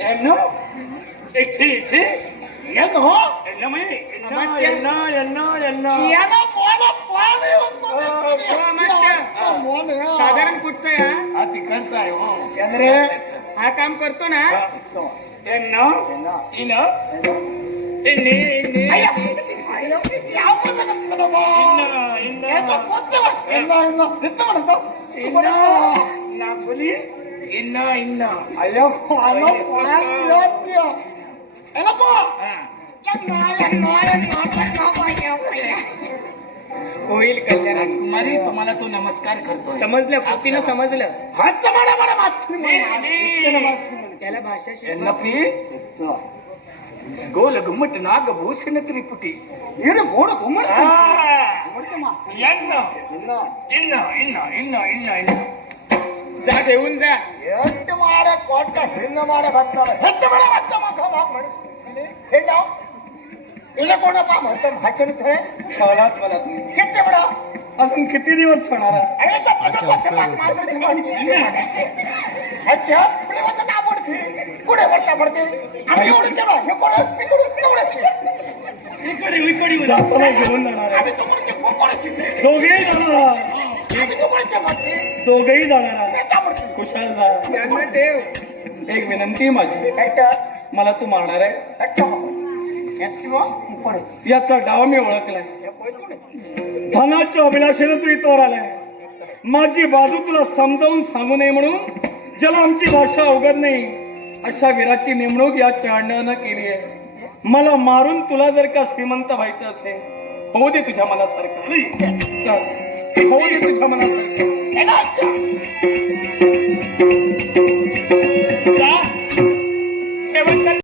ಹೆಣ್ಣು ಇಚ್ಚಿ ಏನು ಎಣ್ಣಮೈ ಎಣ್ಣಮೈ ಎಣ್ಣ ಎಣ್ಣ ಎಣ್ಣ ಏನೋ ಮೋನ ಪಾದ साधारण कुठचं आहे हो हा काम करतो ना त्यांना इन ಇನ್ನ. ಇನ್ನ ಇನ್ನ. ಇನ್ನ. Inna, inna. Alam ko. Alam! Yan yan yan yan yan होईल कल्याण राजकुमारी तुम्हाला तो नमस्कार करतो समजलं कृतीनं समजलं हात मला मला त्याला भाषा शिकवते गोल घुमट नाग भूषण त्रिपुटी येणं घोड घुमट यांना इन्न जा घेऊन जा ಎಷ್ಟು ಮಾಡ ಕೊಟ್ಟ ಹಿಂಗ ಮಾಡ ಬತ್ತಾವ ಹೆಚ್ಚು ಮಾಡ ಬತ್ತ ಮಗ ಮಾಗ ಮಾಡಿಸ್ತೀನಿ हे जाओ इला कोणा पा म्हणतो भाषण थळे शाळात मला तुम्ही किती बडा अजून किती दिवस होणार अरे त्या पत्र पत्र माग मात्र जीवाची अच्छा पुढे बघा ना पडते पुढे पडता पडते आम्ही एवढं तेव्हा हे कोण इकडून एवढंच इकडे इकडे जाताना घेऊन जाणार आहे आम्ही तो कोणते कोणाची दोघेही जाणार आम्ही तो कोणाच्या पडते दोघेही जाणार आहे. त्याच्या खुशाल जा त्यांना ठेव एक विनंती माझी. एकटा मला तू मारणार आहे. एकटा याचा डाव मी ओळखलाय. धनाच्या अभिलाषेने तू इथवर आलाय. माझी बाजू तुला समजावून सांगू नये म्हणून ज्याला आमची भाषा अवगत नाही अशा वीराची नेमणूक या चांडण्यानं केली आहे. मला मारून तुला जर का श्रीमंत व्हायचं असेल होऊ दे तुझ्या मनासारखं. चल होऊ दे तुझ्या मनासारखं.